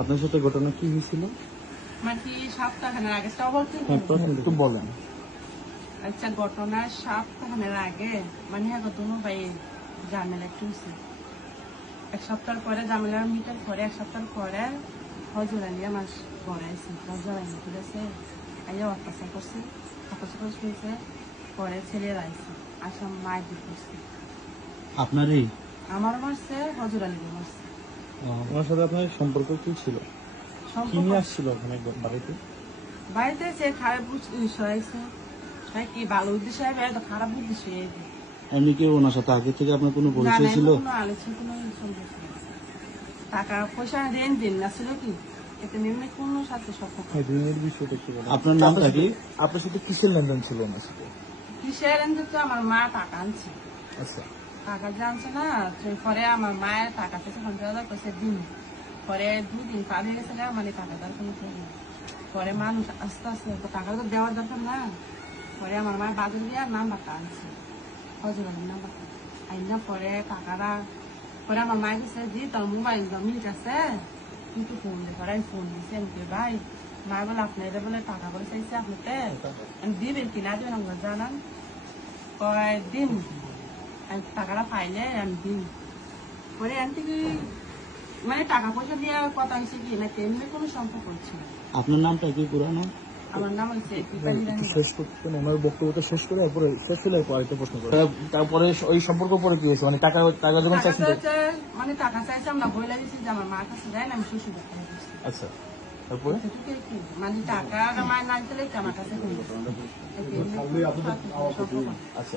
আপনার সাথে ঘটনা কি হয়েছিল? মানে সপ্তাহখানের আগে সব বলতে একটু বলেন। আচ্ছা, ঘটনা সপ্তাহখানের আগে মানে দুনো ভাই ঝামেলা একটু হয়েছে। এক সপ্তাহ পরে ঝামেলা মিটার পরে এক সপ্তাহ পরে হজুর আলী আমার ঘরে আছে। হজুর আলী তুলেছে আইয়া অত্যাচার করছে, অত্যাচার শুয়েছে। পরে ছেলেরা আইছে, আসাম মায়ের দিক করছে। আপনারই? আমার মারছে, হজুর আলী মারছে। ওনার সাথে আপনার সম্পর্ক কি ছিল? কি নিয়ে আসছিল ওখানে বাড়িতে? বাড়িতে সে খারাপ সরাইছে, কি ভালো উদ্দেশ্য তো খারাপ উদ্দেশ্য। এমনি কি ওনার সাথে আগে থেকে আপনার কোনো পরিচয় ছিল? টাকা পয়সা লেনদেন না ছিল কি, এতে নিম্নে কোনো সাথে আপনার নামটা কি? আপনার সাথে কিসের লেনদেন ছিল ওনার সাথে? কিসের লেনদেন? তো আমার মা টাকা আনছে। আচ্ছা, টাকা জানছে না, পরে আমার মায়ের টাকা থেকে 50,000 পয়সা দিন। পরে 2 দিন পার হয়ে গেছে না, মানে টাকা দেওয়ার কোনো প্রয়োজন নেই। পরে মানুষ আস্তে আস্তে টাকা তো দেওয়ার দরকার না। পরে আমার মায়ের বাদল দিয়ে নাম্বারটা আনছে, হজুর আলীর নাম্বারটা আইনা। পরে টাকাটা পরে আমার মায়ের কাছে দি, তোর মোবাইল মিট আছে কিন্তু ফোন দিয়ে পরে আমি ফোন দিচ্ছি। আমি ভাই মা বলে আপনার বলে টাকা করে চাইছে আপনাকে, আমি দিবেন কিনা দেবেন আমরা জানান। কয় দিন, আমি টাকাটা পাইলে আমি দিন। পরে এমন কি মানে টাকা পয়সা দিয়ে কথা হয়েছে কি না, তেমনি কোনো সম্পর্ক হচ্ছে না। আপনার নামটা কি পুরানো? আমার নাম হচ্ছে শেষ করতেন ওনার বক্তব্যটা শেষ করে তারপরে শেষ হলে আরেকটা প্রশ্ন করেন। তারপরে ওই সম্পর্ক পরে কি হয়েছে? মানে টাকা টাকা যখন চাইছেন মানে টাকা চাইছে, আমরা বই লাগিয়েছি যে আমার মার কাছে দেয় না, আমি শ্বশুর বাড়ি দিচ্ছি। আচ্ছা, তারপরে মানে টাকা মায়ের না দিলে আমার কাছে আচ্ছা,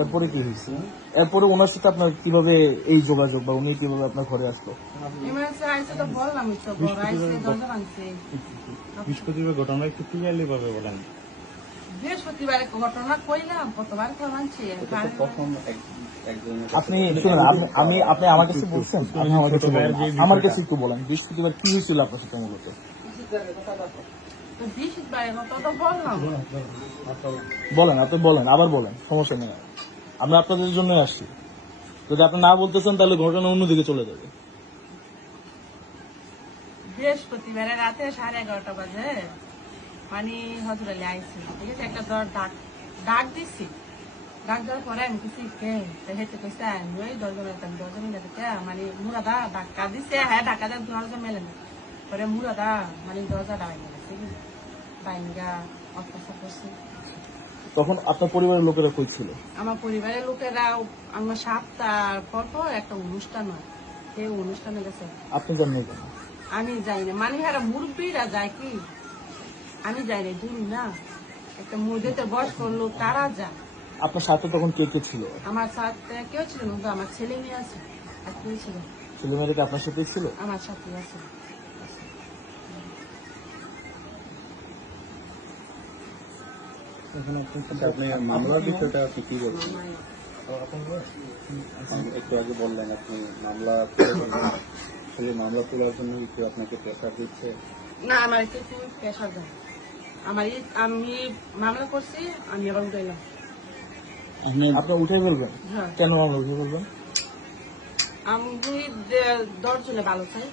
এরপরে কি হয়েছে? এরপরে ওনার সাথে আপনার কিভাবে এই যোগাযোগ বা উনি কিভাবে আপনার ঘরে আসলো? আইসে তো বললাম তো, বড় আইসে দরজা ভাঙছে। বৃহস্পতিবার ঘটনা একটু ক্লিয়ারলি ভাবে বলেন। বৃহস্পতিবারে ঘটনা কইলাম, কতবার তো মানছে। আপনি শুনুন, আপনি আমার কাছে বলছেন, আপনি আমার কাছে একটু বলেন বৃহস্পতিবার কি হয়েছিল আপনার সাথে মূলত? বলেন, আপনি বলেন, আবার বলেন, সমস্যা নেই। আমরা আপনাদের জন্য আসছি। যদি আপনি না বলতেছেন তাহলে ঘটনা অন্যদিকে চলে যাবে। বৃহস্পতিবারে রাতে 11:30 বাজে মানে হজুর আলী আইসি, ঠিক আছে। একটা ডাক দিচ্ছি, ডাক দেওয়ার পরে আমি কিছু হেঁটে কইছে আমি ওই দরজা মিলে দিতে মানে মুরাদা ধাক্কা দিচ্ছে। হ্যাঁ, ধাক্কা দেওয়ার দরজা মেলে না। পরে মুরাদা মানে দরজা ডাইনে গেছে, বাইঙ্গা অত্যাচার করছে। তখন আপনার পরিবারের লোকেরা কই ছিল? আমার পরিবারের লোকেরা আমার 7টার পর একটা অনুষ্ঠান হয়, সেই অনুষ্ঠানে গেছে। আপনি জানেন কেন? আমি যাই না, মানে এরা মুরব্বীরা যায় কি, আমি যাই না, দুই না একটা মুরগিতে বয়স্ক লোক তারা যায়। আপনার সাথে তখন কে কে ছিল? আমার সাথে কেউ ছিল না, আমার ছেলে মেয়ে আছে। আর কেউ ছিল? ছেলে মেয়েরা কি আপনার সাথেই ছিল? আমার সাথে আছে। আপনি মামলার বিষয়টা আপনি কি বলছেন? একটু আগে বললেন আপনি মামলা মামলা তোলার জন্য কি আপনাকে প্রেশার দিচ্ছে? না, আমার একটু প্রেশার দেয়। আমি মামলা করছি, আমি আবার উঠাইলাম। আপনি উঠে বলবেন? হ্যাঁ। কেন মামলা উঠে বলবেন? আমি 10 জনে ভালো চাই।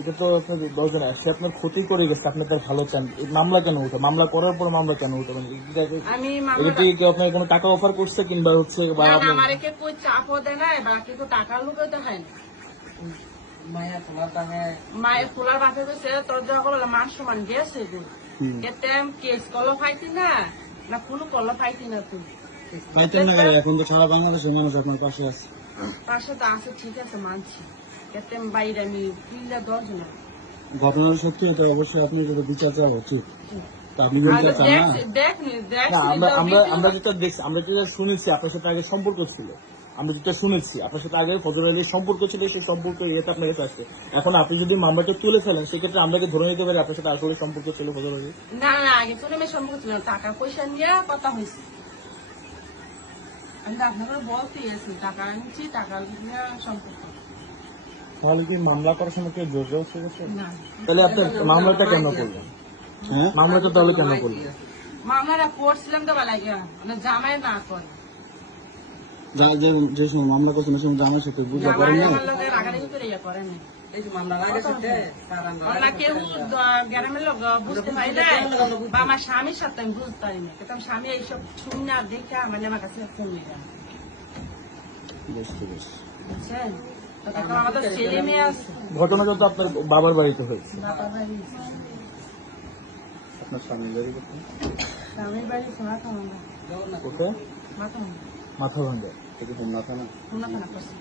এটা তো আপনার 10 জন আসছে, আপনার ক্ষতি করে গেছে, আপনি তার ভালো চান, মামলা কেন উঠে? মামলা করার পর মামলা কেন উঠে? আমি আপনার কোনো টাকা অফার করছে কিংবা হচ্ছে আমার কই চাপও দেয় না, বাকি তো টাকার লোকেও দেখায় না। মায়ের খোলার বাসে গেছে, তোর যখন মান সমান গেছে এতে কেস করলো ফাইতি না, না কোনো করলো ফাইতি না। তুই পাইতেন না, এখন তো সারা বাংলাদেশের মানুষ আপনার পাশে আছে। পাশে তো আছে, ঠিক আছে, মানছি। এতে বাইরে আমি 10 জন। ঘটনার সত্যি হতে অবশ্যই আপনি যদি বিচার চাওয়া উচিত। আপনি আমরা যেটা দেখছি, আমরা যেটা শুনেছি আপনার সাথে আগে সম্পর্ক ছিল, আমরা যেটা শুনেছি আপনার সাথে আগে ফজর আলীর সম্পর্ক ছিল, সেই সম্পর্ক ইয়েতে আপনার কাছে আসছে। এখন আপনি যদি মামলাটা তুলে ফেলেন সেক্ষেত্রে আমরা ধরে নিতে পারি আপনার সাথে আসলে সম্পর্ক ছিল ফজর আলী? না, আগে তুলে সম্পর্ক ছিল, টাকা পয়সা নিয়ে কথা হয়েছে। আমি আপনাকে বলতে গেছি টাকা আনছি, টাকা নিয়ে সম্পর্ক। তাহলে কি মামলা করার সময় কেউ জোর জবরদস্তি করছে? না। তাহলে আপনার মামলাটা কেন করলেন? হ্যাঁ, মামলাটা তাহলে কেন করলেন? মামলাটা করছিলাম তো বেলা গিয়া, মানে জামাই না করে। যে সময় মামলা করছেন সেই সময় জামাইয়ের সাথে বুঝা করেন না? আমার লোকের রাগারাগি করে করেন না। আমরা কেউ গ্রামের লোক বুঝতে পারি না বা আমার স্বামীর সাথে আমি বুঝতে পারি না কিন্তু আমার স্বামী এইসব শুনে আর দেখে মানে আমার কাছে ফোন নিয়ে বুঝতে পেরেছি। বুঝছেন তো তখন আমাদের ছেলে মেয়ে আছে ঘটনাটা তো আপনার বাবার বাড়িতে হয়েছে। বাবার বাড়ি আপনার স্বামীর বাড়ি কোথায়? স্বামীর বাড়ি মাথা ভাঙা কোথায়? মাথা ভাঙা মাথা ভাঙ্গা। এটা হোমনা থানা? শোনা করছে